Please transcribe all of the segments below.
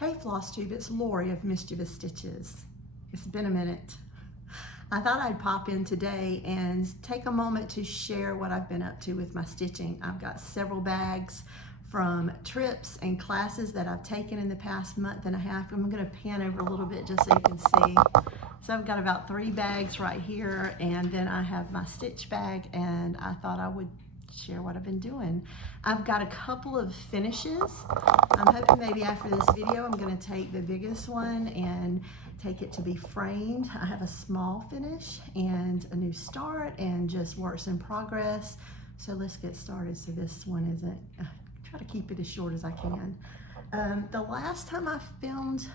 Hey Flosstube, it's Lori of Mischievous Stitches. It's been a minute. I thought I'd pop in today and take a moment to share what I've been up to with my stitching. I've got several bags from trips and classes that I've taken in the past month and a half. I'm going to pan over a little bit just so you can see. So I've got about 3 bags right here, and then I have my stitch bag, and I thought I would share what I've been doing. I've got a couple of finishes. I'm hoping maybe after this video I'm going to take the biggest one and take it to be framed. I have a small finish and a new start and just works in progress. So let's get started so this one isn't, try to keep it as short as I can. The last time I filmed,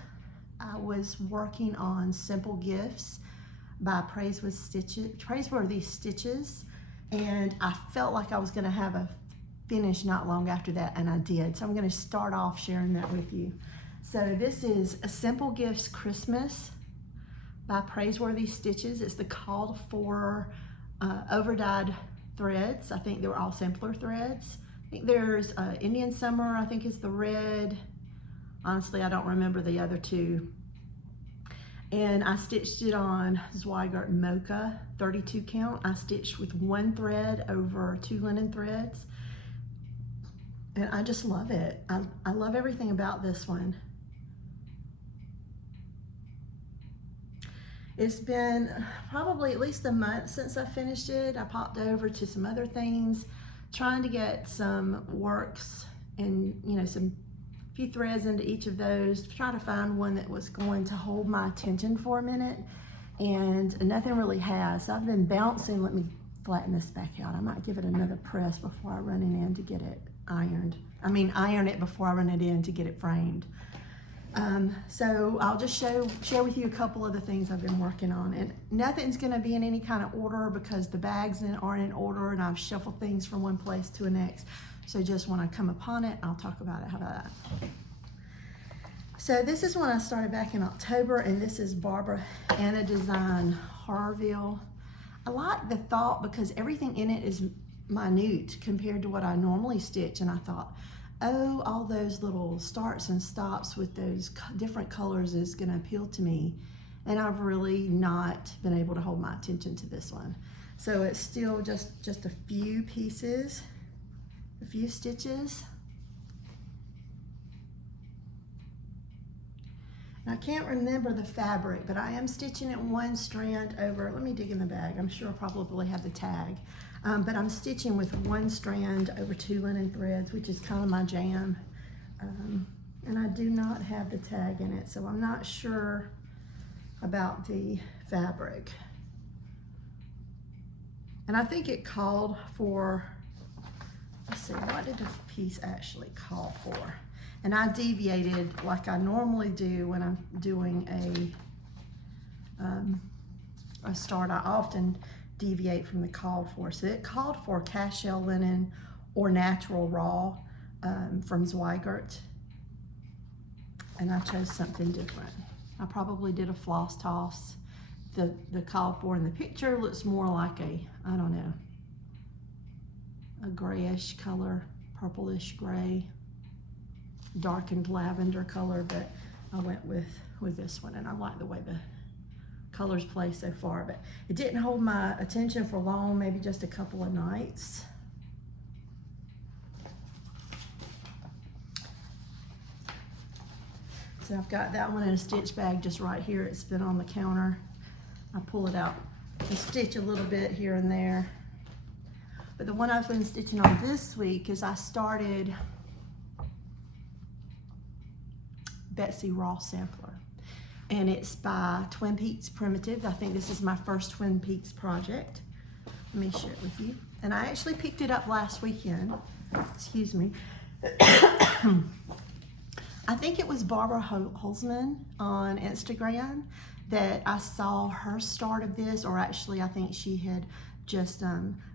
I was working on Simple Gifts by Praiseworthy Stitches, and I felt like I was going to have a finish not long after that, and I did. So I'm going to start off sharing that with you. So this is a Simple Gifts Christmas by Praiseworthy Stitches. It's the called for over-dyed threads. I think they were all simpler threads. I think there's Indian Summer, I think is the red. Honestly, I don't remember the other two. And I stitched it on Zweigart Mocha 32 count. I stitched with 1 thread over 2 linen threads. And I just love it. I love everything about this one. It's been probably at least a month since I finished it. I popped over to some other things, trying to get some works and, you know, some few threads into each of those to try to find one that was going to hold my attention for a minute, and nothing really has. So I've been bouncing. Let me flatten this back out. I might give it another press before I run it in to get it ironed. I mean, iron it before I run it in to get it framed. So I'll just share with you a couple of the things I've been working on, and nothing's going to be in any kind of order because the bags aren't in order, and I've shuffled things from one place to the next. So just when I come upon it, I'll talk about it. How about that? So this is when I started back in October, and this is Barbara Anna Design Harville. I like the thought because everything in it is minute compared to what I normally stitch, and I thought, oh, all those little starts and stops with those different colors is going to appeal to me, and I've really not been able to hold my attention to this one. So it's still just a few pieces, a few stitches. And I can't remember the fabric, but I am stitching it 1 strand over. Let me dig in the bag. I'm sure I'll probably have the tag. But I'm stitching with 1 strand over 2 linen threads, which is kind of my jam. And I do not have the tag in it, so I'm not sure about the fabric. And I think it called for, let's see, what did the piece actually call for? And I deviated like I normally do when I'm doing a start. I often deviate from the called for. So it called for cast shell linen or natural raw from Zweigart. And I chose something different. I probably did a floss toss. The called for in the picture looks more like a, I don't know, a grayish color, purplish gray, darkened lavender color, but I went with this one, and I like the way the colors play so far, but it didn't hold my attention for long, maybe just a couple of nights. So I've got that one in a stitch bag just right here. It's been on the counter. I pull it out and stitch a little bit here and there. But the one I've been stitching on this week is I started Betsy Ross sampler, and it's by Twin Peaks Primitive. I think this is my first Twin Peaks project. Let me share it with you. And I actually picked it up last weekend. Excuse me. I think it was Barbara Holzman on Instagram that I saw her start of this, or actually I think she had just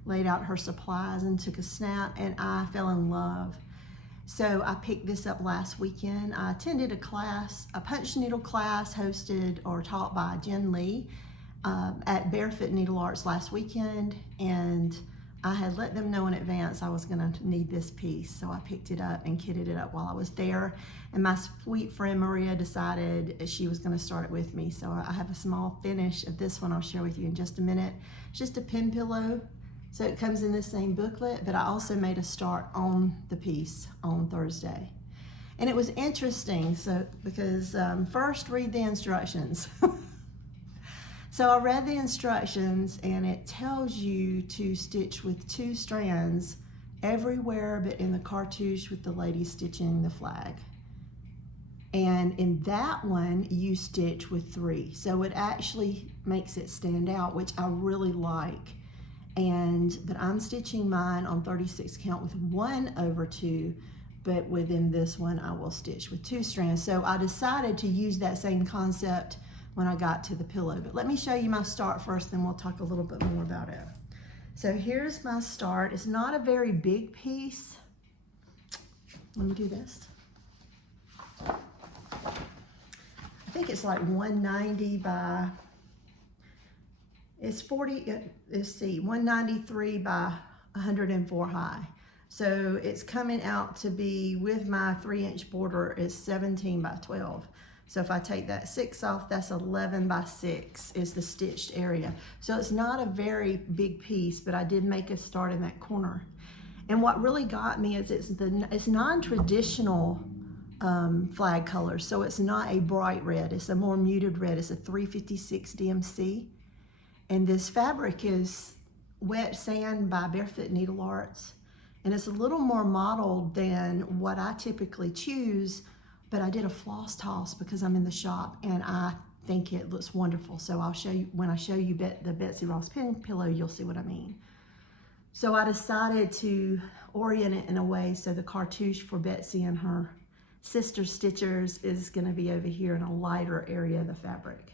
laid out her supplies and took a snap, and I fell in love. So I picked this up last weekend. I attended a class, a punch needle class hosted or taught by Jen Lee at Barefoot Needle Arts last weekend, and I had let them know in advance I was gonna need this piece, so I picked it up and kitted it up while I was there. And my sweet friend Maria decided she was gonna start it with me. So I have a small finish of this one I'll share with you in just a minute. It's just a pin pillow. So it comes in the same booklet, but I also made a start on the piece on Thursday. And it was interesting, because first read the instructions. So I read the instructions, and it tells you to stitch with 2 strands everywhere but in the cartouche with the lady stitching the flag. And in that one, you stitch with 3. So it actually makes it stand out, which I really like. But I'm stitching mine on 36 count with 1/2, but within this one, I will stitch with 2 strands. So I decided to use that same concept when I got to the pillow. But let me show you my start first, then we'll talk a little bit more about it. So here's my start. It's not a very big piece. Let me do this. I think it's like 190 by, it's 40, let's see, 193 by 104 high. So it's coming out to be, with my 3-inch border, is 17 by 12. So if I take that 6 off, that's 11 by 6 is the stitched area. So it's not a very big piece, but I did make a start in that corner. And what really got me is it's non-traditional flag color. So it's not a bright red, it's a more muted red. It's a 356 DMC. And this fabric is Wet Sand by Barefoot Needle Arts. And it's a little more mottled than what I typically choose, but I did a floss toss because I'm in the shop and I think it looks wonderful. So I'll show you, when I show you the Betsy Ross pin pillow, you'll see what I mean. So I decided to orient it in a way so the cartouche for Betsy and her sister stitchers is gonna be over here in a lighter area of the fabric.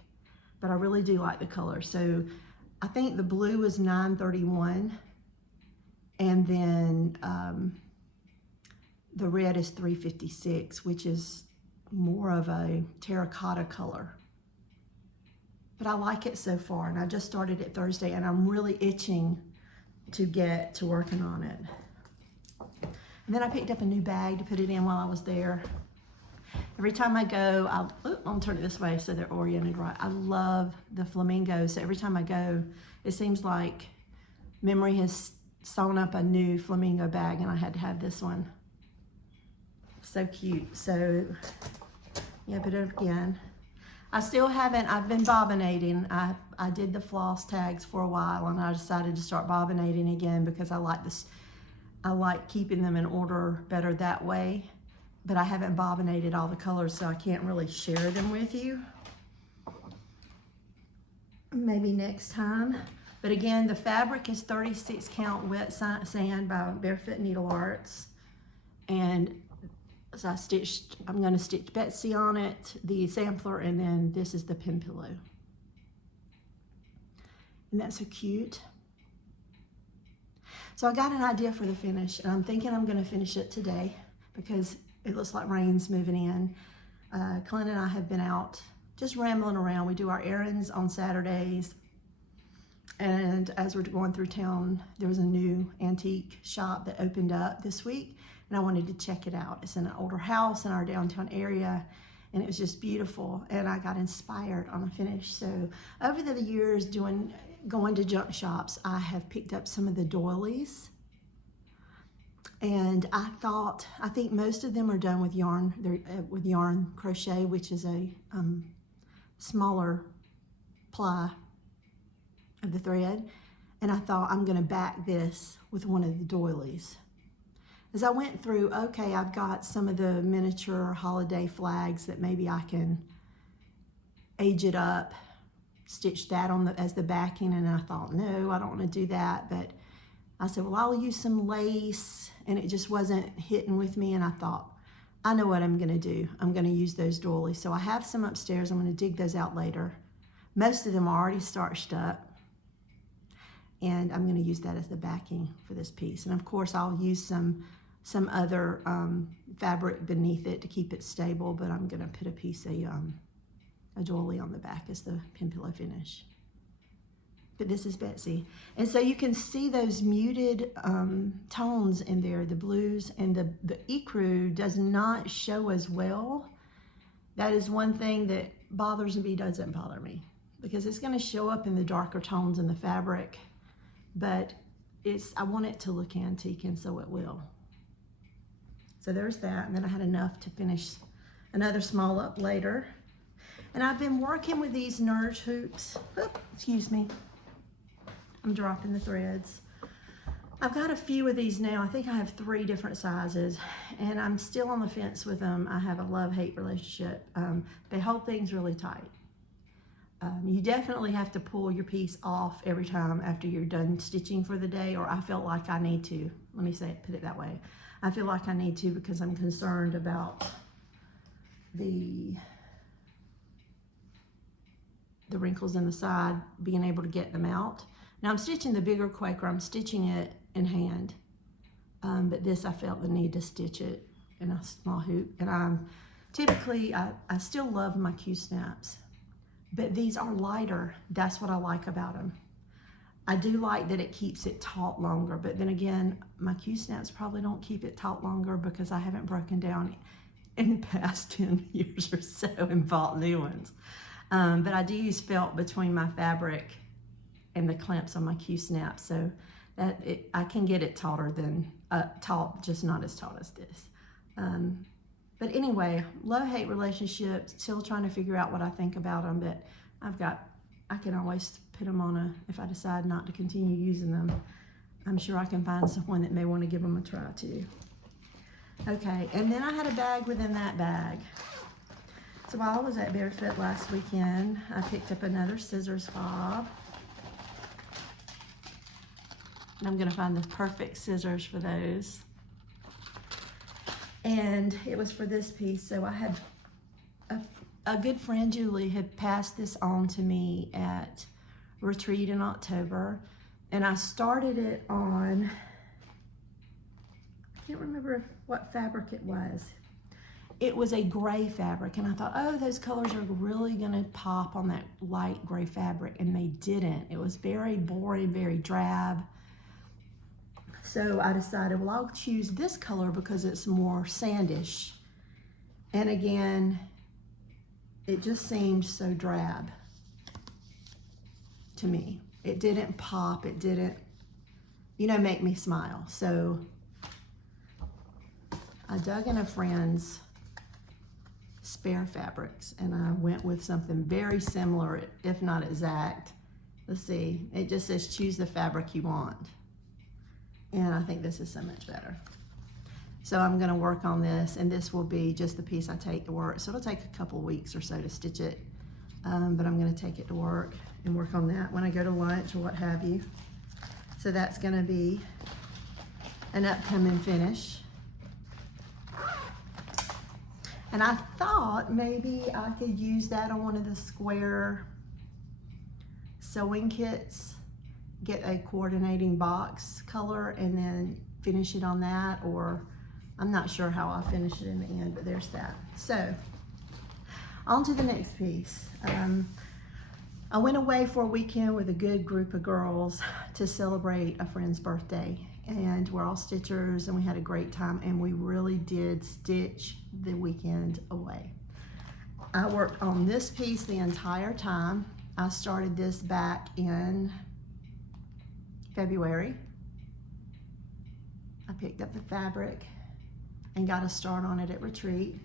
But I really do like the color. So I think the blue is 931, and then the red is 356, which is more of a terracotta color. But I like it so far, and I just started it Thursday, and I'm really itching to get to working on it. And then I picked up a new bag to put it in while I was there. Every time I go, I'll turn it this way so they're oriented right. I love the flamingos, so every time I go, it seems like memory has sewn up a new flamingo bag, and I had to have this one. So cute. So yeah, put it up again. I still haven't, I've been bobbinating. I did the floss tags for a while, and I decided to start bobbinating again because I like this. I like keeping them in order better that way, but I haven't bobbinated all the colors, so I can't really share them with you. Maybe next time. But again, the fabric is 36 count Wet Sand by Barefoot Needle Arts. And as I'm gonna stitch Betsy on it, the sampler, and then this is the pin pillow. And that's so cute. So I got an idea for the finish, and I'm thinking I'm gonna finish it today because it looks like rain's moving in. Clint and I have been out just rambling around. We do our errands on Saturdays. And as we're going through town, there was a new antique shop that opened up this week, and I wanted to check it out. It's in an older house in our downtown area, and it was just beautiful, and I got inspired on the finish. So over the years going to junk shops, I have picked up some of the doilies, and I think most of them are done with yarn. They're with yarn crochet, which is a smaller ply of the thread, and I thought I'm gonna back this with one of the doilies. As I went through, okay, I've got some of the miniature holiday flags that maybe I can age it up, stitch that on as the backing, and I thought, no, I don't wanna do that, but I said, well, I'll use some lace, and it just wasn't hitting with me, and I thought, I know what I'm gonna do. I'm gonna use those doilies. So I have some upstairs. I'm gonna dig those out later. Most of them are already starched up, and I'm gonna use that as the backing for this piece. And of course, I'll use some other fabric beneath it to keep it stable, but I'm gonna put a doily on the back as the pin pillow finish. but this is Betsy. And so you can see those muted tones in there, the blues, and the ecru does not show as well. That is one thing that bothers me, doesn't bother me, because it's going to show up in the darker tones in the fabric, but I want it to look antique, and so it will. So there's that, and then I had enough to finish another small up later. And I've been working with these Nurge hoops. Oop, excuse me. I'm dropping the threads. I've got a few of these now. I think I have 3 different sizes, and I'm still on the fence with them. I have a love-hate relationship. They hold things really tight. You definitely have to pull your piece off every time after you're done stitching for the day, or I felt like I need to. Let me put it that way. I feel like I need to because I'm concerned about the wrinkles in the side, being able to get them out. Now I'm stitching the bigger Quaker, I'm stitching it in hand, but this I felt the need to stitch it in a small hoop. And I still love my Q-snaps, but these are lighter. That's what I like about them. I do like that it keeps it taut longer, but then again, my Q-snaps probably don't keep it taut longer because I haven't broken down in the past 10 years or so and bought new ones. But I do use felt between my fabric and the clamps on my Q-snap, so that I can get it tauter than taut, just not as taut as this. But anyway, love-hate relationship, still trying to figure out what I think about them, but I can always put them on if I decide not to continue using them. I'm sure I can find someone that may want to give them a try too. Okay, and then I had a bag within that bag. So while I was at Barefoot last weekend, I picked up another scissors fob. And I'm gonna find the perfect scissors for those. And it was for this piece, so I had a good friend, Julie, had passed this on to me at retreat in October, and I started it on, I can't remember what fabric it was. It was a gray fabric, and I thought, oh, those colors are really gonna pop on that light gray fabric, and they didn't. It was very boring, very drab. So I decided, well, I'll choose this color because it's more sandish. And again, it just seemed so drab to me. It didn't pop, it didn't, make me smile. So I dug in a friend's spare fabrics, and I went with something very similar, if not exact. Let's see, it just says choose the fabric you want. And I think this is so much better. So I'm gonna work on this, and this will be just the piece I take to work. So it'll take a couple weeks or so to stitch it, but I'm gonna take it to work and work on that when I go to lunch or what have you. So that's gonna be an upcoming finish. And I thought maybe I could use that on one of the square sewing kits, get a coordinating box color and then finish it on that, or I'm not sure how I'll finish it in the end, but there's that. So on to the next piece. I went away for a weekend with a good group of girls to celebrate a friend's birthday, and we're all stitchers and we had a great time, and we really did stitch the weekend away. I worked on this piece the entire time. I started this back in February. I picked up the fabric and got a start on it at retreat.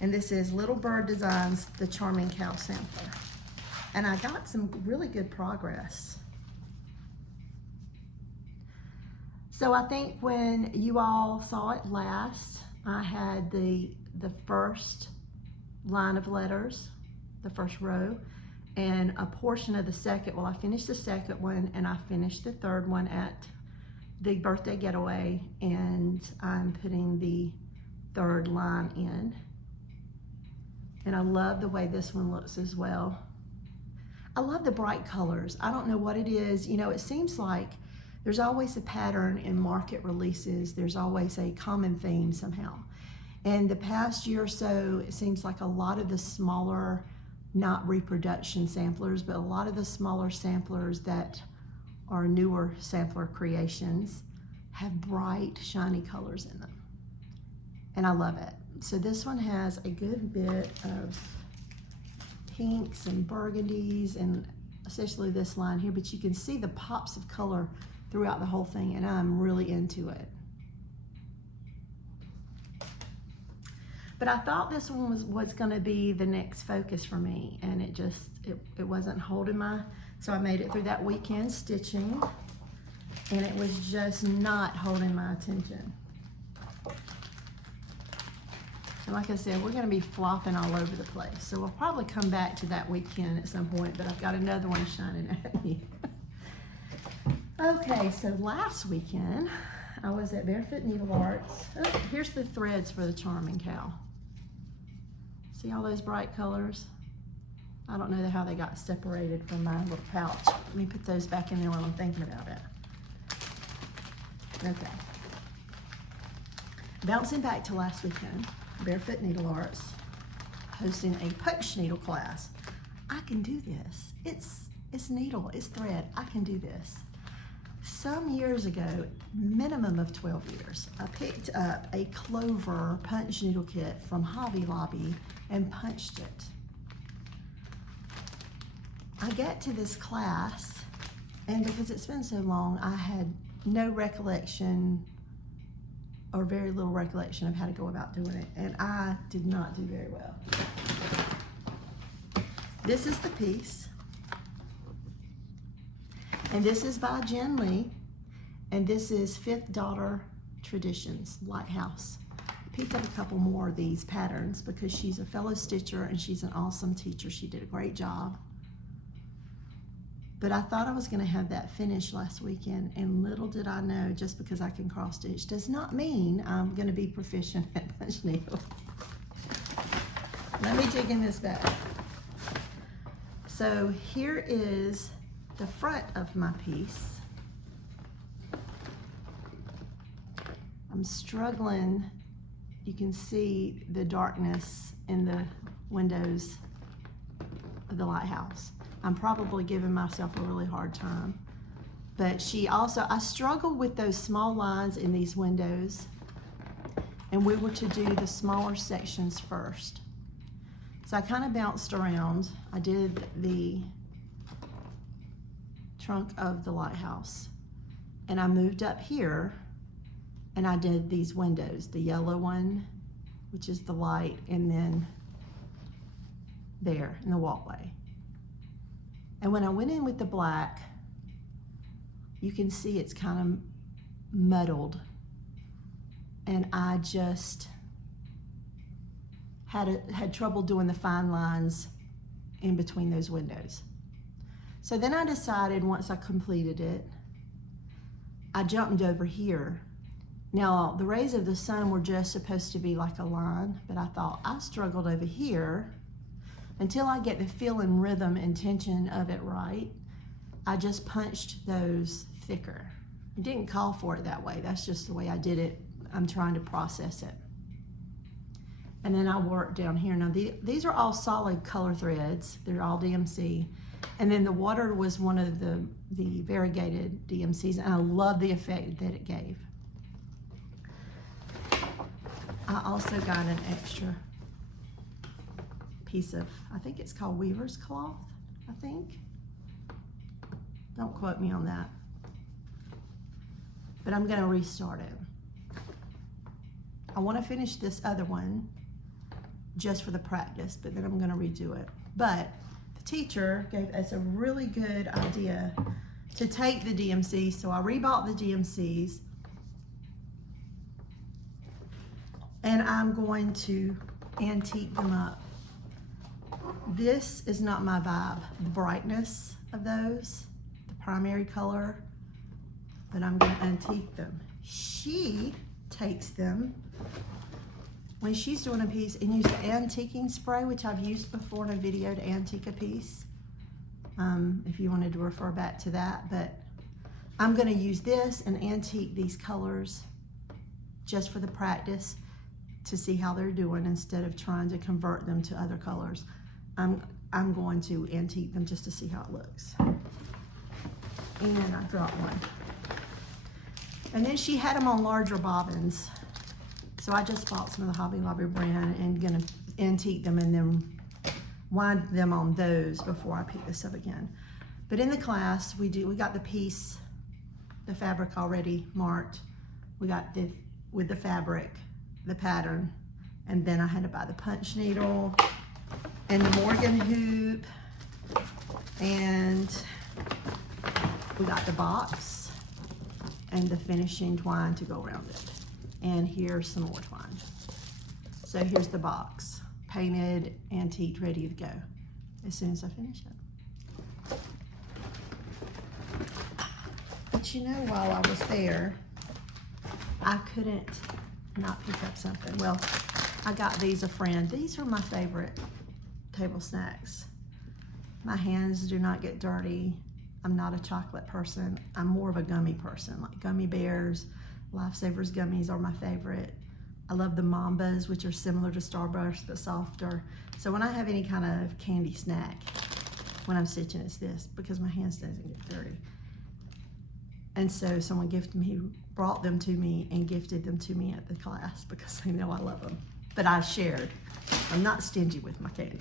And this is Little Bird Designs, the Charming Cow Sampler. And I got some really good progress. So I think when you all saw it last, I had the first line of letters, the first row, and a portion of the second. Well, I finished the second one and I finished the third one at the birthday getaway, and I'm putting the third line in. And I love the way this one looks as well. I love the bright colors. I don't know what it is. It seems like there's always a pattern in market releases. There's always a common theme somehow. And the past year or so, it seems like a lot of the smaller not reproduction samplers, but a lot of the smaller samplers that are newer sampler creations have bright, shiny colors in them. And I love it. So this one has a good bit of pinks and burgundies, and especially this line here, but you can see the pops of color throughout the whole thing, and I'm really into it. But I thought this one was gonna be the next focus for me, and it wasn't holding my, so I made it through that weekend stitching, and it was just not holding my attention. And like I said, we're gonna be flopping all over the place. So we'll probably come back to that weekend at some point, but I've got another one shining at me. Okay, so last weekend, I was at Barefoot Needle Arts. Oh, here's the threads for the Charming Cow. See all those bright colors? I don't know how they got separated from my little pouch. Let me put those back in there while I'm thinking about it. Okay. Bouncing back to last weekend, Barefoot Needle Arts hosting a punch needle class. I can do this. It's needle, it's thread. I can do this. Some years ago, minimum of 12 years, I picked up a Clover punch needle kit from Hobby Lobby and punched it. I get to this class, and because it's been so long, I had no recollection or very little recollection of how to go about doing it, and I did not do very well. This is the piece, and this is by Jen Lee, and this is Fifth Daughter Traditions Lighthouse. I picked up a couple more of these patterns because she's a fellow stitcher and she's an awesome teacher. She did a great job. But I thought I was going to have that finished last weekend, and little did I know, just because I can cross stitch does not mean I'm going to be proficient at punch needle. Let me dig in this back. So here is the front of my piece. I'm struggling. You can see the darkness in the windows of the lighthouse. I'm probably giving myself a really hard time. But I struggle with those small lines in these windows, and we were to do the smaller sections first. So I kind of bounced around. I did the trunk of the lighthouse, and I moved up here, and I did these windows, the yellow one, which is the light, and then there in the walkway. And when I went in with the black, you can see it's kind of muddled, and I just had trouble doing the fine lines in between those windows. So then I decided, once I completed it, I jumped over here. Now, the rays of the sun were just supposed to be like a line, but I thought I struggled over here. Until I get the feel and rhythm and tension of it right, I just punched those thicker. It didn't call for it that way. That's just the way I did it. I'm trying to process it. And then I worked down here. Now, these are all solid color threads. They're all DMC. And then the water was one of the variegated DMCs, and I love the effect that it gave. I also got an extra piece of, I think it's called weaver's cloth, I think. Don't quote me on that. But I'm gonna restart it. I wanna finish this other one just for the practice, but then I'm gonna redo it. But the teacher gave us a really good idea to take the DMCs, so I rebought the DMCs, and I'm going to antique them up. This is not my vibe, the brightness of those, the primary color, but I'm going to antique them. She takes them, when she's doing a piece, and use the antiquing spray, which I've used before in a video to antique a piece, if you wanted to refer back to that. But I'm going to use this and antique these colors just for the practice to see how they're doing, instead of trying to convert them to other colors. I'm I'm going to antique them just to see how it looks. And I dropped one. And then she had them on larger bobbins. So I just bought some of the Hobby Lobby brand and gonna antique them and then wind them on those before I pick this up again. But in the class, we got the piece, the fabric already marked. We got with the fabric, the pattern, and then I had to buy the punch needle and the Morgan hoop, and we got the box and the finishing twine to go around it. And here's some more twine. So here's the box, painted, antiqued, ready to go as soon as I finish it. But you know, while I was there, I couldn't not pick up something. Well, I got these a friend. These are my favorite table snacks. My hands do not get dirty. I'm not a chocolate person. I'm more of a gummy person, like gummy bears. Lifesavers gummies are my favorite. I love the Mambas, which are similar to Starburst but softer. So when I have any kind of candy snack, when I'm stitching, it's this, because my hands doesn't get dirty. And so someone brought them to me and gifted them to me at the class because they know I love them. But I shared. I'm not stingy with my candy.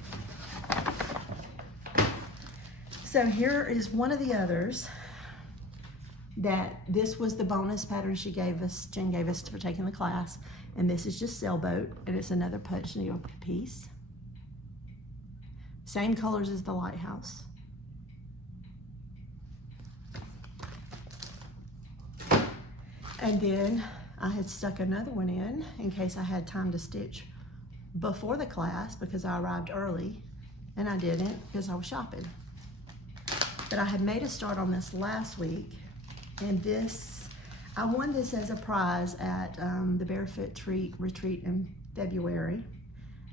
So here is one of the others that this was the bonus pattern Jen gave us for taking the class. And this is just Sailboat, and it's another punch needle piece. Same colors as the lighthouse. And then I had stuck another one in case I had time to stitch before the class because I arrived early, and I didn't because I was shopping. But I had made a start on this last week, and I won this as a prize at the Barefoot Retreat in February.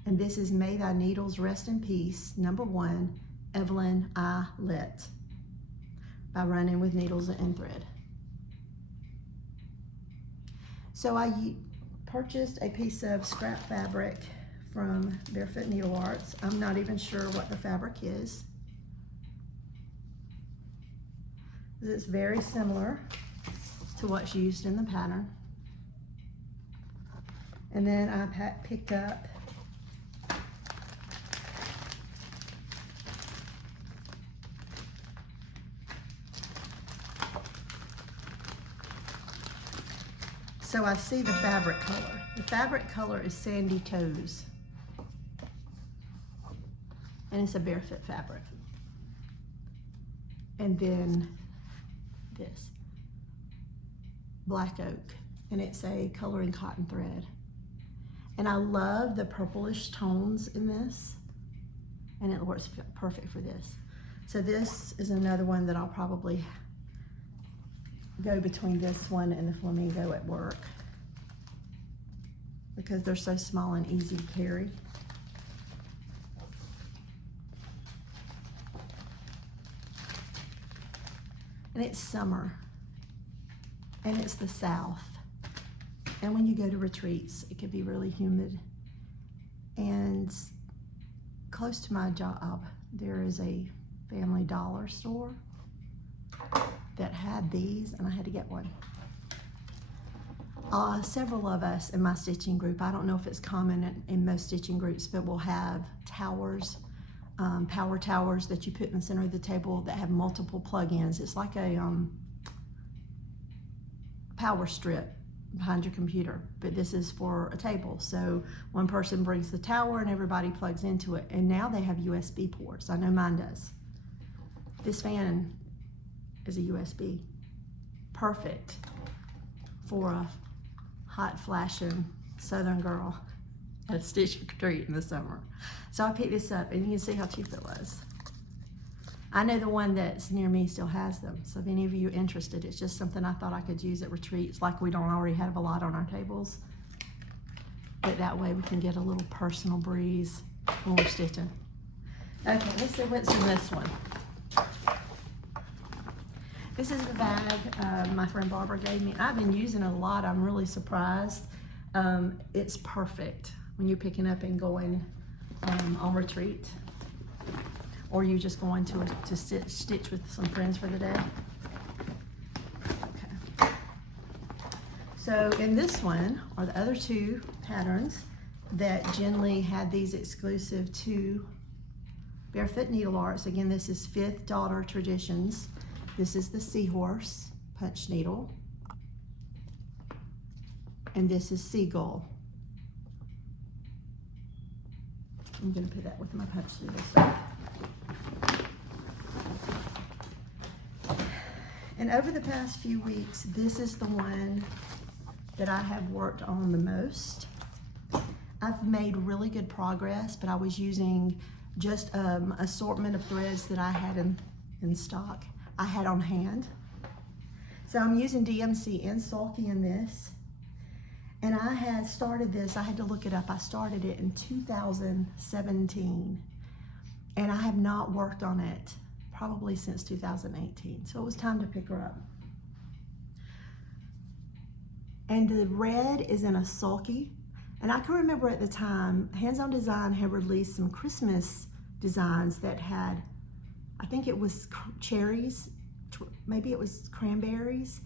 And this is May Thy Needles Rest in Peace, #1, Evelyn I. Lett, by Running with Needles and Thread. So I purchased a piece of scrap fabric from Barefoot Needle Arts. I'm not even sure what the fabric is. It's very similar to what's used in the pattern. And then I picked up so I see the fabric color. The fabric color is Sandy Toes. And it's a Barefoot fabric. And then this, Black Oak, and it's a coloring cotton thread. And I love the purplish tones in this, and it works perfect for this. So this is another one that I'll probably go between this one and the Flamingo at work because they're so small and easy to carry. And it's summer, and it's the South. And when you go to retreats, it can be really humid. And close to my job, there is a Family Dollar store that had these, and I had to get one. Several of us in my stitching group, I don't know if it's common in most stitching groups, but we'll have towers, power towers that you put in the center of the table that have multiple plug-ins. It's like a power strip behind your computer, but this is for a table. So one person brings the tower and everybody plugs into it. And now they have USB ports. I know mine does. This fan is a USB. Perfect for a hot flashing Southern girl at a stitch retreat in the summer. So I picked this up, and you can see how cheap it was. I know the one that's near me still has them, so if any of you are interested, it's just something I thought I could use at retreats, like we don't already have a lot on our tables. But that way we can get a little personal breeze when we're stitching. Okay, let's see what's in this one. This is the bag my friend Barbara gave me. I've been using it a lot. I'm really surprised. It's perfect when you're picking up and going on retreat. Or are you just going to stitch with some friends for the day? Okay. So in this one are the other two patterns that Jen Lee had these exclusive to Barefoot Needle Arts. Again, this is Fifth Daughter Traditions. This is the Seahorse punch needle. And this is Seagull. I'm going to put that with my punch needle. And over the past few weeks, this is the one that I have worked on the most. I've made really good progress, but I was using just assortment of threads that I had in stock. I had on hand. So I'm using DMC and Sulky in this. And I had started this, I had to look it up. I started it in 2017. And I have not worked on it probably since 2018. So it was time to pick her up. And the red is in a Sulky. And I can remember at the time, Hands On Design had released some Christmas designs that had, I think it was cherries, maybe it was cranberries.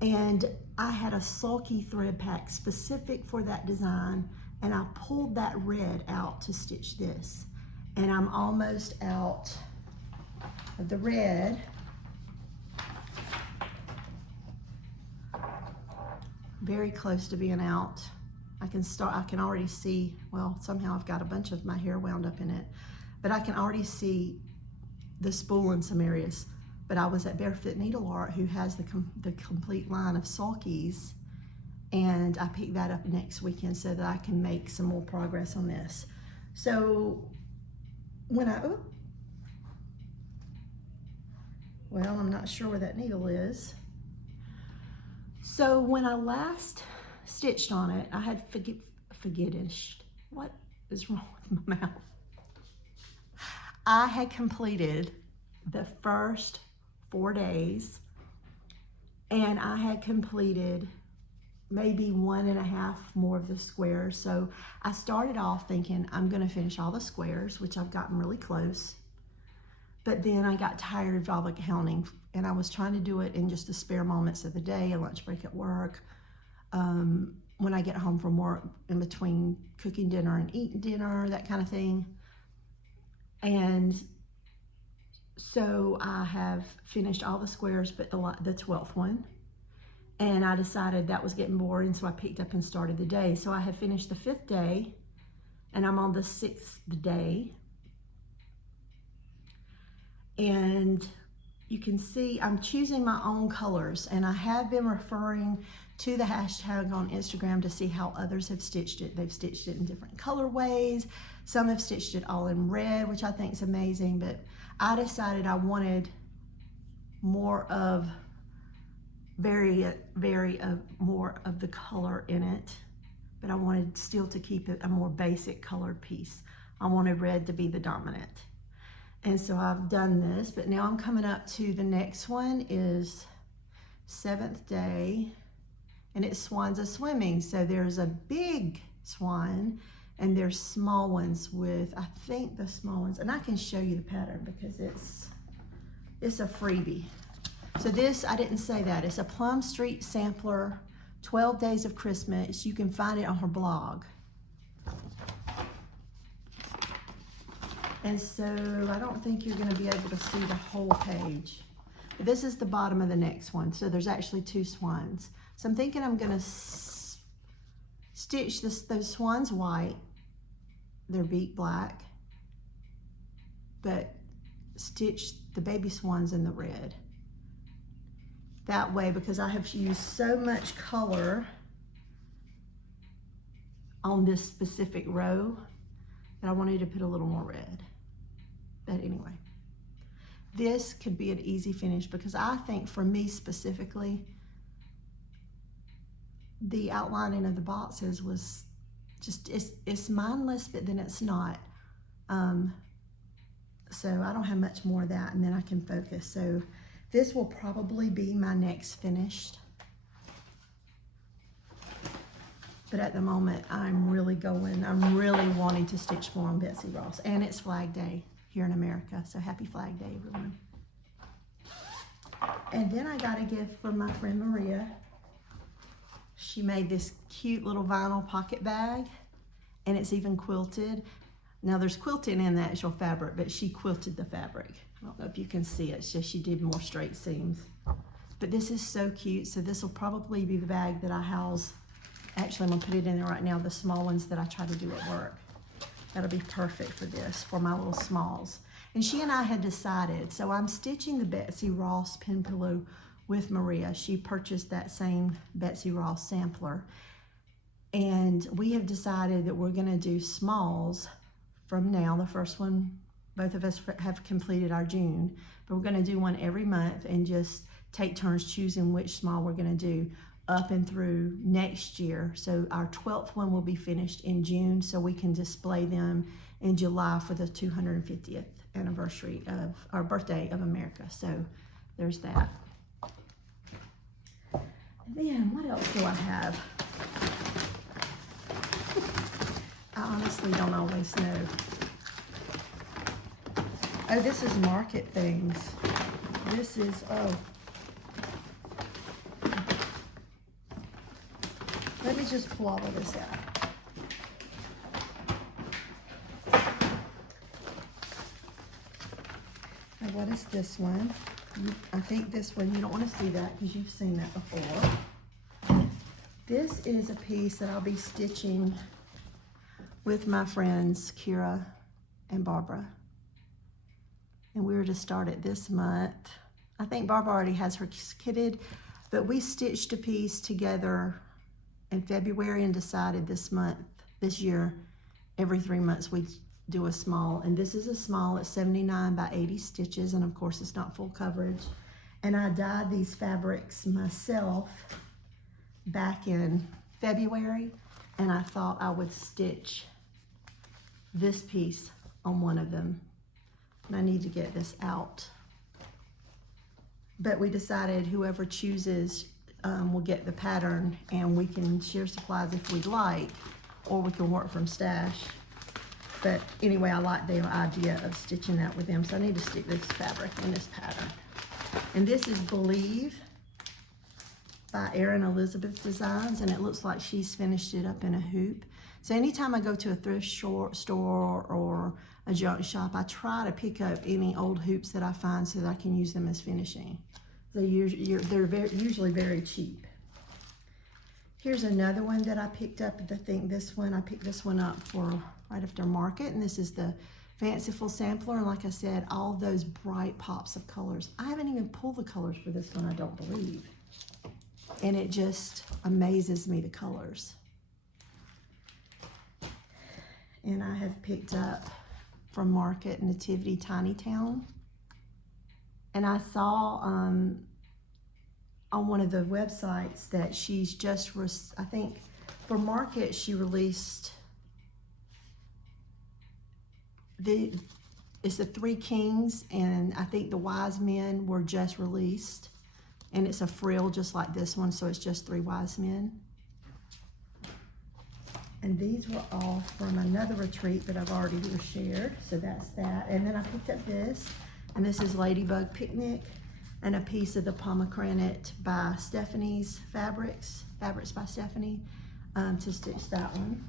And I had a Sulky thread pack specific for that design, and I pulled that red out to stitch this. And I'm almost out of the red. Very close to being out. I can already see, well, somehow I've got a bunch of my hair wound up in it, but I can already see the spool in some areas. But I was at Barefoot Needle Art, who has the complete line of Sulkies, and I picked that up next weekend so that I can make some more progress on this. So when well, I'm not sure where that needle is. So when I last stitched on it, I had what is wrong with my mouth? I had completed the first 4 days, and I had completed maybe 1.5 more of the squares. So I started off thinking I'm going to finish all the squares, which I've gotten really close, but then I got tired of all the counting, and I was trying to do it in just the spare moments of the day, a lunch break at work, when I get home from work, in between cooking dinner and eating dinner, that kind of thing. And so I have finished all the squares but the 12th one, and I decided that was getting boring, so I picked up and started the day. So I have finished the 5th day, and I'm on the 6th day. And you can see I'm choosing my own colors, and I have been referring to the hashtag on Instagram to see how others have stitched it. They've stitched it in different colorways. Some have stitched it all in red, which I think is amazing, but I decided I wanted more of more of the color in it, but I wanted still to keep it a more basic colored piece. I wanted red to be the dominant. And so I've done this, but now I'm coming up to the next one is 7th day, and it's Swans A Swimming. So there's a big swan, and there's small ones with, I think the small ones, and I can show you the pattern because it's a freebie. So this, I didn't say that, it's a Plum Street sampler, 12 Days of Christmas. You can find it on her blog. And so I don't think you're going to be able to see the whole page. But this is the bottom of the next one. So there's actually 2 swans. So I'm thinking I'm going to stitch those swans white, their beak black, but stitch the baby swans in the red. That way, because I have used so much color on this specific row that I wanted to put a little more red. But anyway, this could be an easy finish because I think for me specifically, the outlining of the boxes was just, it's mindless, but then it's not. So I don't have much more of that, and then I can focus. So this will probably be my next finished. But at the moment, I'm really wanting to stitch more on Betsy Ross, and it's Flag Day. here in America. So happy Flag Day, everyone. And then I got a gift from my friend Maria. She made this cute little vinyl pocket bag, and it's even quilted. Now there's quilting in the actual fabric, but she quilted the fabric. I don't know if you can see it, it's just she did more straight seams. But this is so cute, so this will probably be the bag that I house. Actually, I'm gonna put it in there right now, the small ones that I try to do at work. That'll be perfect for this, for my little smalls. And she and I had decided, so I'm stitching the Betsy Ross pin pillow with Maria. She purchased that same Betsy Ross sampler. And we have decided that we're gonna do smalls from now. The first one, both of us have completed our June, but we're gonna do one every month and just take turns choosing which small we're gonna do up and through next year. So our 12th one will be finished in June, so we can display them in July for the 250th anniversary of our birthday of America. So there's that. And then what else do I have? I honestly don't always know. Oh, this is market things. This is, oh. Let me just pull all of this out. Now, what is this one? I think this one, you don't want to see that because you've seen that before. This is a piece that I'll be stitching with my friends Kira and Barbara. And we were to start it this month. I think Barbara already has hers kitted, but we stitched a piece together in February and decided this year, every 3 months we do a small. And this is a small at 79 by 80 stitches, and of course it's not full coverage. And I dyed these fabrics myself back in February, and I thought I would stitch this piece on one of them. And I need to get this out. But we decided whoever chooses will get the pattern, and we can share supplies if we'd like, or we can work from stash. But anyway, I like the idea of stitching that with them, so I need to stick this fabric in this pattern. And this is Believe by Erin Elizabeth Designs, and it looks like she's finished it up in a hoop. So anytime I go to a thrift store or a junk shop, I try to pick up any old hoops that I find so that I can use them as finishing. They're usually very cheap. Here's another one that I picked up. I think I picked this one up for right after market, and this is the Fanciful Sampler. And like I said, all those bright pops of colors. I haven't even pulled the colors for this one, I don't believe. And it just amazes me, the colors. And I have picked up from Market Nativity Tiny Town. And I saw on one of the websites that she's just, I think for Market, she released it's the Three Kings, and I think the Wise Men were just released. And it's a frill just like this one, so it's just 3 wise men. And these were all from another retreat that I've already shared, so that's that. And then I picked up this, and this is Ladybug Picnic, and a piece of the Pomegranate by Stephanie's Fabrics by Stephanie, to stitch that one.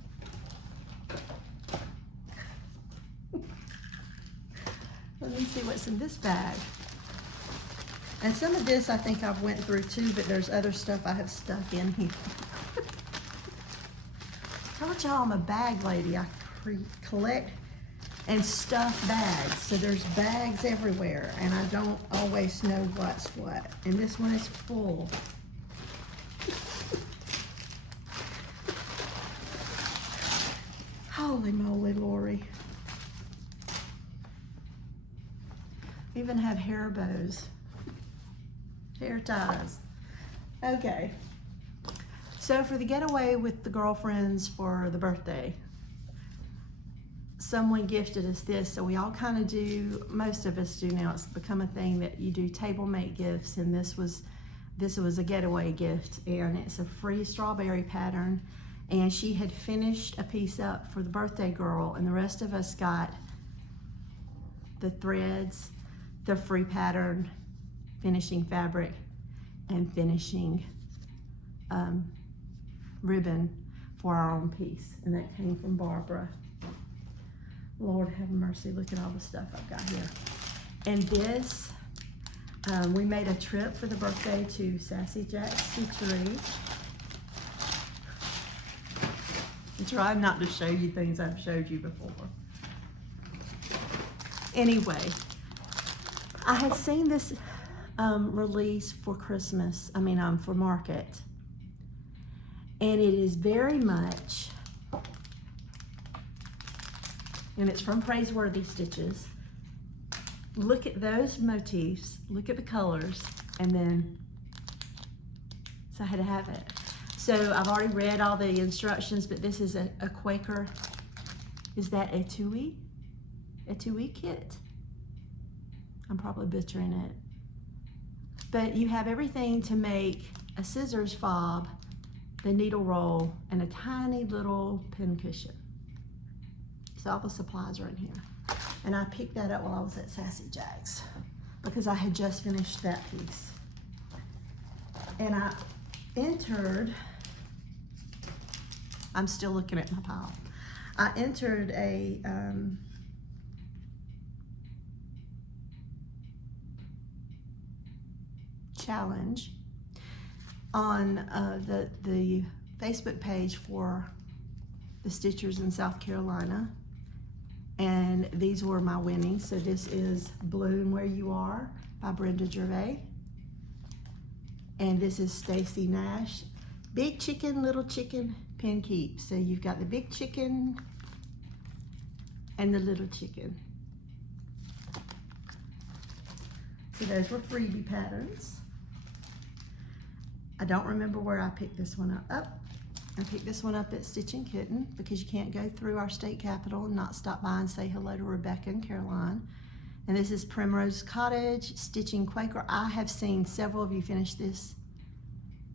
Let me see what's in this bag. And some of this I think I've went through too, but there's other stuff I have stuck in here. Told y'all I'm a bag lady. I collect and stuff bags. So there's bags everywhere, and I don't always know what's what. And this one is full. Holy moly, Lori. We even have hair bows. Hair ties. Okay. So for the getaway with the girlfriends for the birthday, someone gifted us this. So we all kind of do, most of us do now. It's become a thing that you do table mate gifts, and this was a getaway gift, and it's a free strawberry pattern. And she had finished a piece up for the birthday girl, and the rest of us got the threads, the free pattern, finishing fabric, and finishing ribbon for our own piece. And that came from Barbara. Lord have mercy, look at all the stuff I've got here. And this, we made a trip for the birthday to Sassy Jack's Stitchery. I'm trying not to show you things I've showed you before. Anyway, I had seen this release for Christmas, for market. And it is very much, and it's from Praiseworthy Stitches. Look at those motifs, look at the colors, and then, so I had to have it. So I've already read all the instructions, but this is a Quaker, is that a Tui? A Tui kit? I'm probably butchering it. But you have everything to make a scissors fob, the needle roll, and a tiny little pin cushion. So all the supplies are in here. And I picked that up while I was at Sassy Jack's because I had just finished that piece. And I entered, I'm still looking at my pile. I entered a challenge on the Facebook page for the Stitchers in South Carolina, and these were my winnings. So this is Bloom Where You Are by Brenda Gervais, and this is Stacy Nash, Big Chicken, Little Chicken, Pin Keep. So you've got the big chicken and the little chicken. So those were freebie patterns. I don't remember where I picked this one up. I picked this one up at Stitch and Kitten because you can't go through our state capitol and not stop by and say hello to Rebecca and Caroline. And this is Primrose Cottage, Stitching Quaker. I have seen several of you finish this.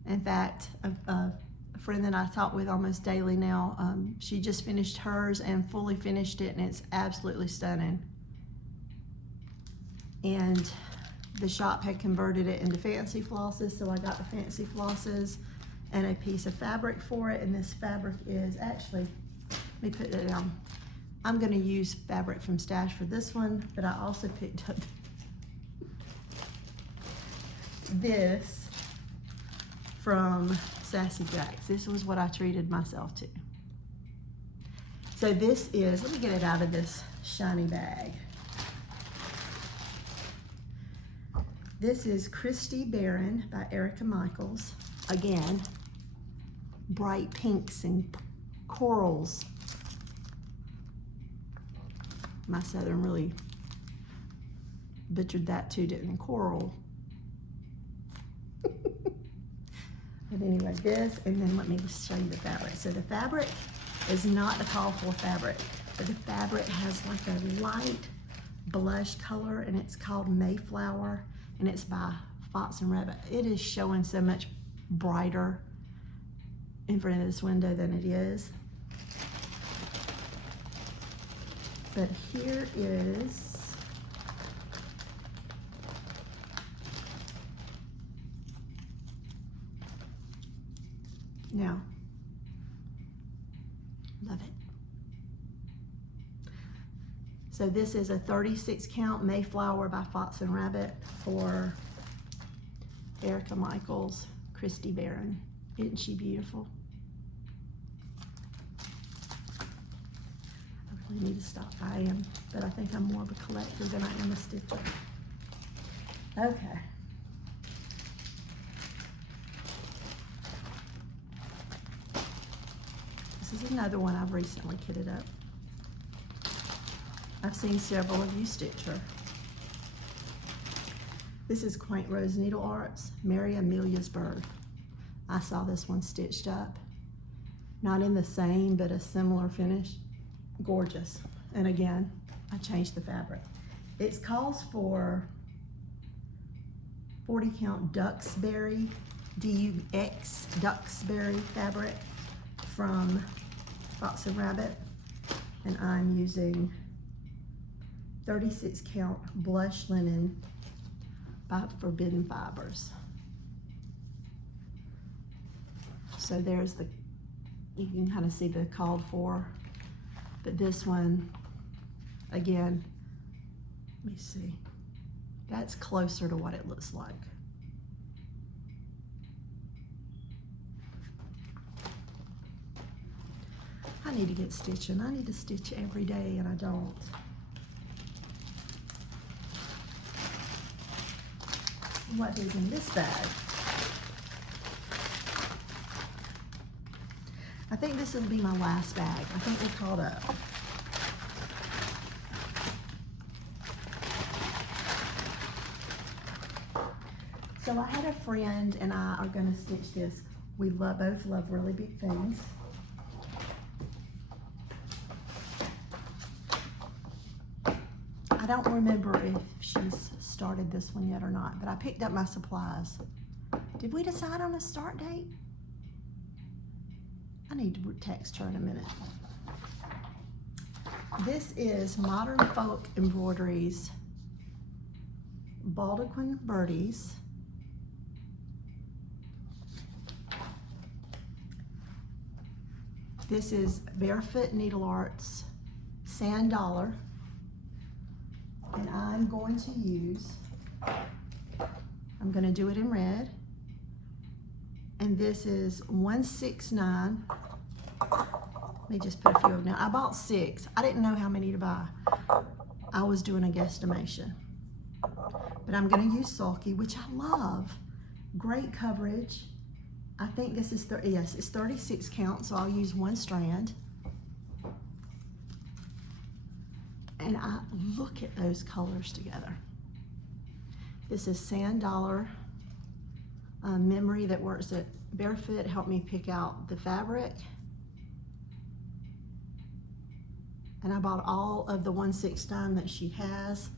In fact, a friend that I talk with almost daily now, she just finished hers and fully finished it, and it's absolutely stunning. And the shop had converted it into fancy flosses, so I got the fancy flosses and a piece of fabric for it. And this fabric is actually, let me put it down. I'm gonna use fabric from Stash for this one, but I also picked up this from Sassy Jack's. This was what I treated myself to. So this is, let me get it out of this shiny bag. This is Christy Barron by Erica Michaels. Again, bright pinks and corals. My Southern really butchered that too, didn't coral. But anyway, this, and then let me just show you the fabric. So the fabric is not the call for fabric, but the fabric has like a light blush color, and it's called Mayflower, and it's by Fox and Rabbit. It is showing so much brighter in front of this window than it is. But here is now, love it. So this is a 36 count Mayflower by Fox and Rabbit for Erica Michaels, Christy Barron. Isn't she beautiful? I really need to stop. I am, but I think I'm more of a collector than I am a stitcher. Okay. This is another one I've recently kitted up. I've seen several of you stitch her. This is Quaint Rose Needle Arts, Mary Amelia's Bird. I saw this one stitched up. Not in the same, but a similar finish. Gorgeous. And again, I changed the fabric. It calls for 40 count Duxbury, D-U-X, Duxbury fabric from Fox and Rabbit. And I'm using 36 count blush linen by Forbidden Fibers. So there's the, you can kind of see the called for, but this one, again, let me see, that's closer to what it looks like. I need to get stitching. I need to stitch every day and I don't. What is in this bag? I think this will be my last bag. I think we're caught up. So I had a friend and I are gonna stitch this. We both love really big things. I don't remember if she's started this one yet or not, but I picked up my supplies. Did we decide on a start date? I need to text her in a minute. This is Modern Folk Embroideries Baldaquin Birdies. This is Barefoot Needle Arts Sand Dollar. And I'm going to use, I'm going to do it in red. And this is 169. Let me just put a few of them down. I bought 6. I didn't know how many to buy. I was doing a guesstimation. But I'm going to use Sulky, which I love. Great coverage. I think this is, yes, it's 36 count, so I'll use 1 strand. And I look at those colors together. This is Sand Dollar Memory that works at Barefoot. Helped me pick out the fabric. And I bought all of the 169 that she has.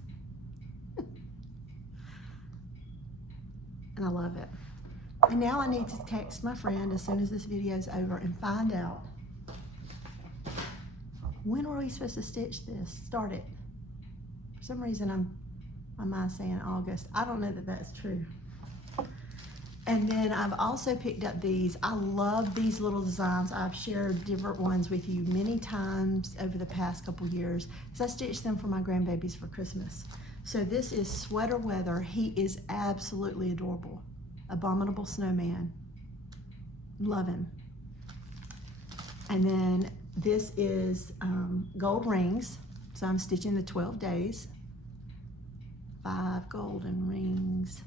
And I love it. And now I need to text my friend as soon as this video is over and find out when were we supposed to stitch this? Start it. For some reason my mind's saying August. I don't know that that's true. And then I've also picked up these. I love these little designs. I've shared different ones with you many times over the past couple years because I stitched them for my grandbabies for Christmas. So this is Sweater Weather. He is absolutely adorable. Abominable Snowman. Love him. And then this is gold rings. So I'm stitching the 12 days. 5 golden rings.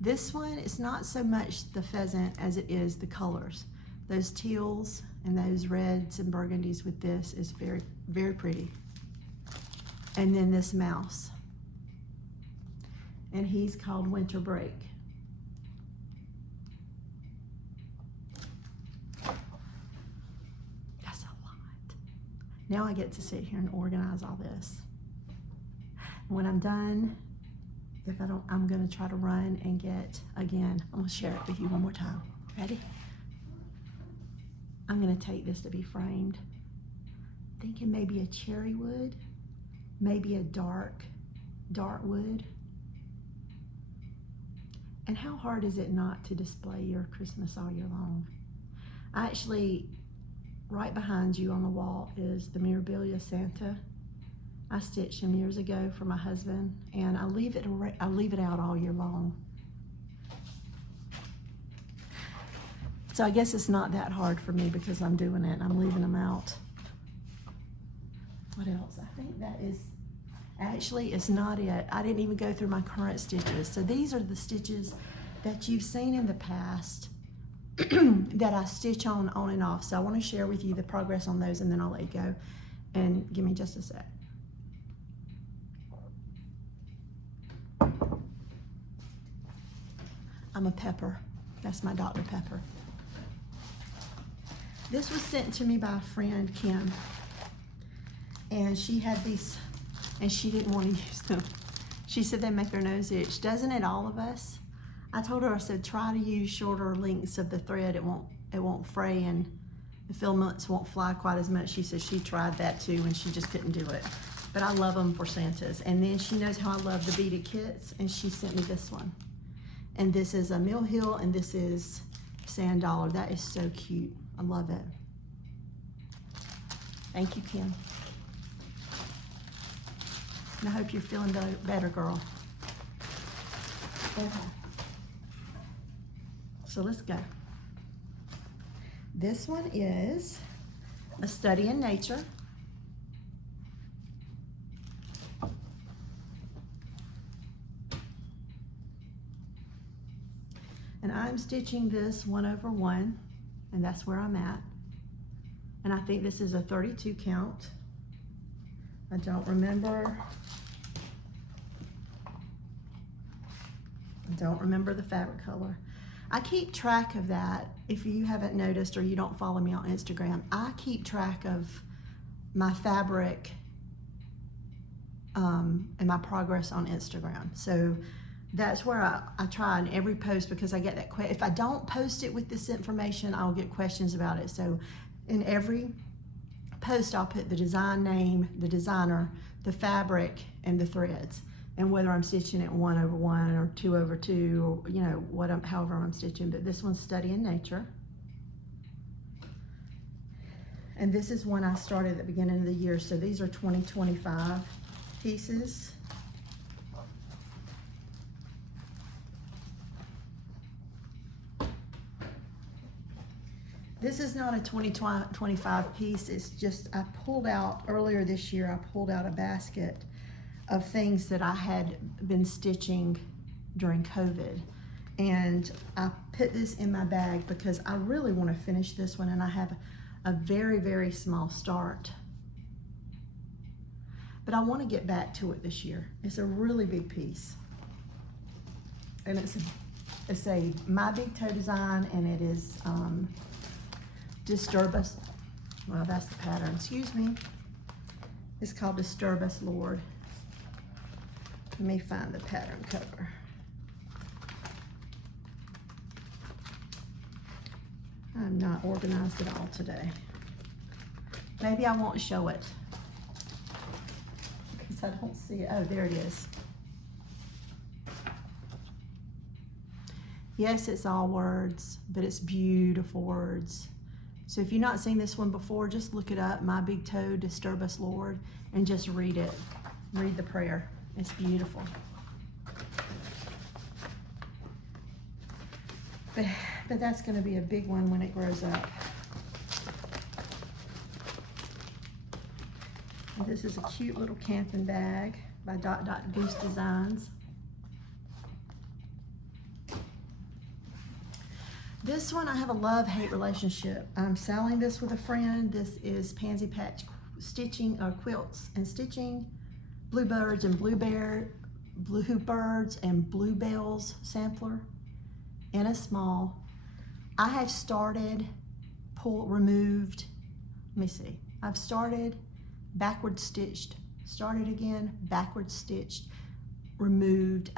This one is not so much the pheasant as it is the colors. Those teals and those reds and burgundies with this is very, very pretty. And then this mouse. And he's called Winter Break. That's a lot. Now I get to sit here and organize all this. When I'm done, if I don't, I'm gonna try to run and get, again, I'm gonna share it with you one more time. Ready? I'm gonna take this to be framed. Thinking maybe a cherry wood, maybe a dark wood. And how hard is it not to display your Christmas all year long? I actually, right behind you on the wall is the Mirabilia Santa. I stitched him years ago for my husband, and I leave it out all year long. So I guess it's not that hard for me because I'm doing it and I'm leaving them out. What else? I think that is, actually it's not it. I didn't even go through my current stitches. So these are the stitches that you've seen in the past that I stitch on and off. So I want to share with you the progress on those and then I'll let you go. And give me just a sec. I'm a Pepper. That's my Dr. Pepper. This was sent to me by a friend, Kim. And she had these, and she didn't want to use them. She said they make her nose itch. Doesn't it all of us? I told her, I said, try to use shorter lengths of the thread. It won't fray and the filaments won't fly quite as much. She says she tried that too and she just couldn't do it. But I love them for Santas. And then she knows how I love the beaded kits, and she sent me this one. And this is a Mill Hill, and this is Sand Dollar. That is so cute. I love it. Thank you, Kim. And I hope you're feeling better, girl. Okay. So let's go. This one is A Study in Nature. And I'm stitching this 1/1, and that's where I'm at. And I think this is a 32 count. I don't remember. I don't remember the fabric color. I keep track of that. If you haven't noticed or you don't follow me on Instagram, I keep track of my fabric and my progress on Instagram. So that's where I try in every post, because I get that question. If I don't post it with this information, I'll get questions about it. So in every post, I'll put the design name, the designer, the fabric, and the threads, and whether I'm stitching it 1/1 or 2/2, or you know however I'm stitching. But this one's Study in Nature, and this is one I started at the beginning of the year. So these are 2025 pieces. This is not a 2025 piece. It's just, I pulled out, earlier this year, I pulled out a basket of things that I had been stitching during COVID. And I put this in my bag because I really want to finish this one, and I have a very, very small start. But I want to get back to it this year. It's a really big piece. And it's a My Big Toe design, and it is Disturb Us. Well, that's the pattern, excuse me. It's called Disturb Us, Lord. Let me find the pattern cover. I'm not organized at all today. Maybe I won't show it because I don't see it. Oh, there it is. Yes, it's all words, but it's beautiful words. So if you've not seen this one before, just look it up, My Big Toe, Disturb Us, Lord, and just read it. Read the prayer. It's beautiful. But that's going to be a big one when it grows up. And this is a cute little camping bag by Goose Designs. This one, I have a love-hate relationship. I'm selling this with a friend. This is Pansy Patch Stitching, Quilts and Stitching, Bluebirds and Bluebirds and Bluebells sampler in a small. I have started, removed, let me see. I've started, backward stitched, started again, backward stitched, removed.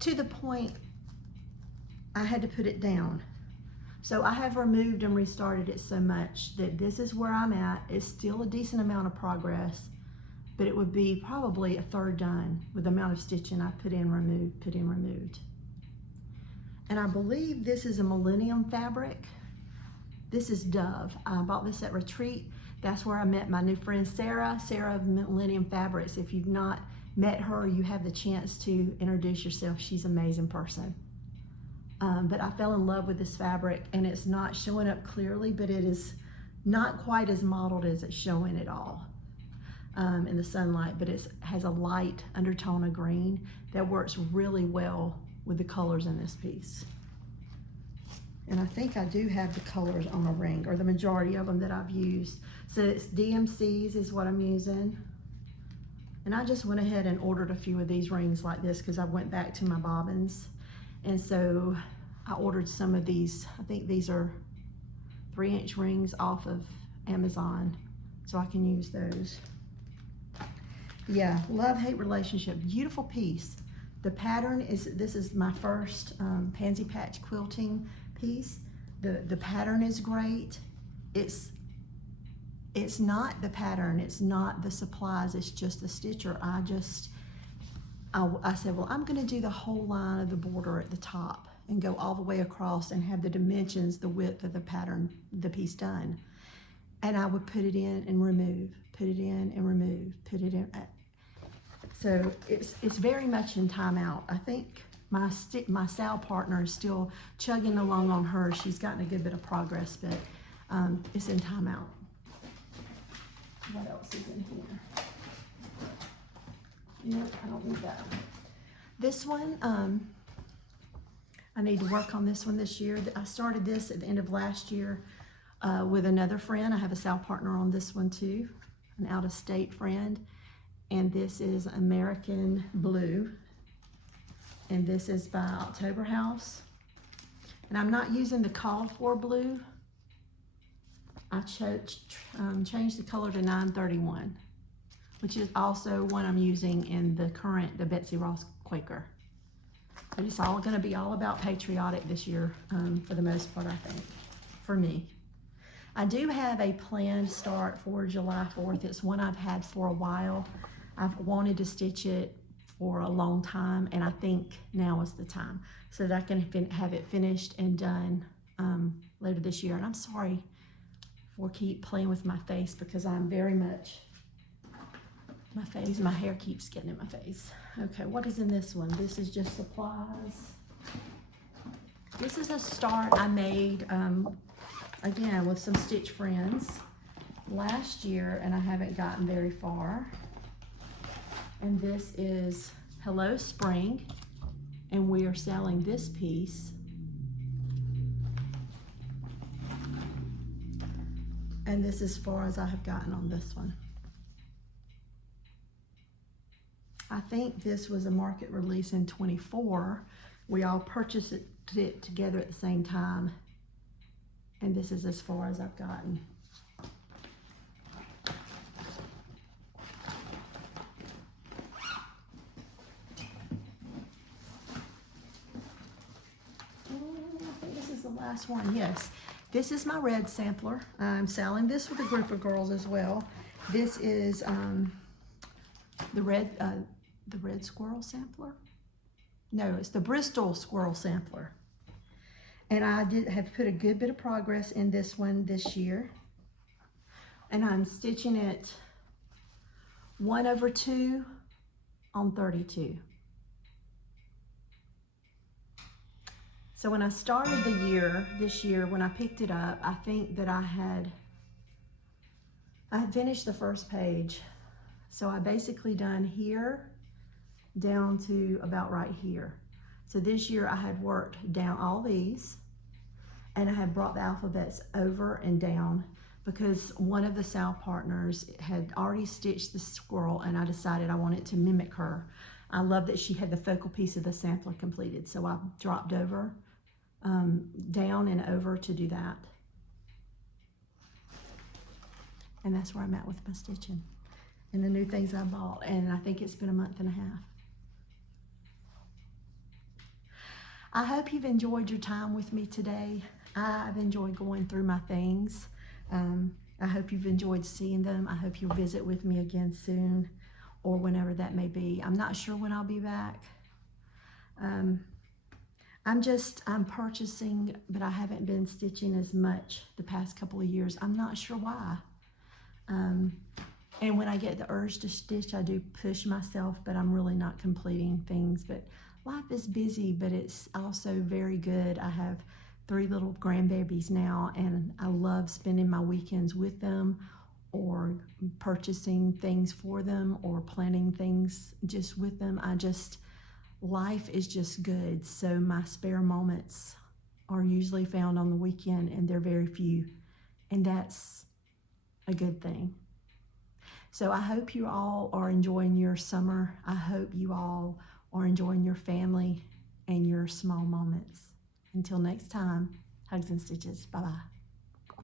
To the point I had to put it down. So I have removed and restarted it so much that this is where I'm at. It's still a decent amount of progress, but it would be probably a third done with the amount of stitching I put in, removed, put in, removed. And I believe this is a Millennium fabric. This is Dove. I bought this at Retreat. That's where I met my new friend Sarah of Millennium Fabrics. If you've not met her, you have the chance to introduce yourself. She's an amazing person. But I fell in love with this fabric, and it's not showing up clearly, but it is not quite as mottled as it's showing at all in the sunlight, but it has a light undertone of green that works really well with the colors in this piece. And I think I do have the colors on the ring, or the majority of them that I've used. So it's DMCs is what I'm using. And I just went ahead and ordered a few of these rings like this because I went back to my bobbins. And so I ordered some of these. I think these are 3-inch rings off of Amazon, so I can use those. Yeah, love-hate relationship. Beautiful piece, The pattern is, this is my first pansy patch quilting piece. The pattern is great. It's not the pattern, it's not the supplies, it's just the stitcher. I said, well, I'm gonna do the whole line of the border at the top and go all the way across and have the dimensions, the width of the pattern, the piece done. And I would put it in and remove, put it in and remove, put it in. So it's very much in timeout. I think my Sal partner is still chugging along on hers. She's gotten a good bit of progress, but it's in timeout. What else is in here? No, I don't need that. This one, I need to work on this one this year. I started this at the end of last year with another friend. I have a Sal partner on this one too, an out-of-state friend. And this is American Blue. And this is by October House. And I'm not using the called for blue. I changed the color to 931, which is also one I'm using in the current, the Betsy Ross Quaker. But it's all gonna be all about patriotic this year, for the most part, I think, for me. I do have a planned start for July 4th. It's one I've had for a while. I've wanted to stitch it for a long time, and I think now is the time so that I can have it finished and done later this year. And I'm sorry for keep playing with my face because I'm very much, my hair keeps getting in my face. Okay, what is in this one? This is just supplies. This is a start I made, again, with some stitch friends last year, and I haven't gotten very far. And this is Hello Spring, and we are selling this piece. And this is as far as I have gotten on this one. I think this was a market release in 24. We all purchased it together at the same time. And this is as far as I've gotten. Last one, yes. This is my red sampler. I'm selling this with a group of girls as well. This is the red squirrel sampler. No, it's the Bristol squirrel sampler. And I have put a good bit of progress in this one this year. And I'm stitching it 1/2 on 32. So when I started the year, this year, when I picked it up, I think that I had finished the first page. So I basically done here down to about right here. So this year I had worked down all these, and I had brought the alphabets over and down because one of the Sal partners had already stitched the squirrel, and I decided I wanted to mimic her. I love that she had the focal piece of the sampler completed, so I dropped over, down and over to do that. And that's where I'm at with my stitching and the new things I bought, and I think it's been a month and a half. I hope you've enjoyed your time with me today. I've enjoyed going through my things. I hope you've enjoyed seeing them. I hope you'll visit with me again soon, or whenever that may be. I'm not sure when I'll be back. I'm purchasing, but I haven't been stitching as much the past couple of years. I'm not sure why. And when I get the urge to stitch, I do push myself, but I'm really not completing things. But life is busy, but it's also very good. I have 3 little grandbabies now, and I love spending my weekends with them, or purchasing things for them, or planning things just with them. Life is just good. So my spare moments are usually found on the weekend, and they're very few, and that's a good thing. So I hope you all are enjoying your summer. I hope you all are enjoying your family and your small moments. Until next time, hugs and stitches. Bye-bye.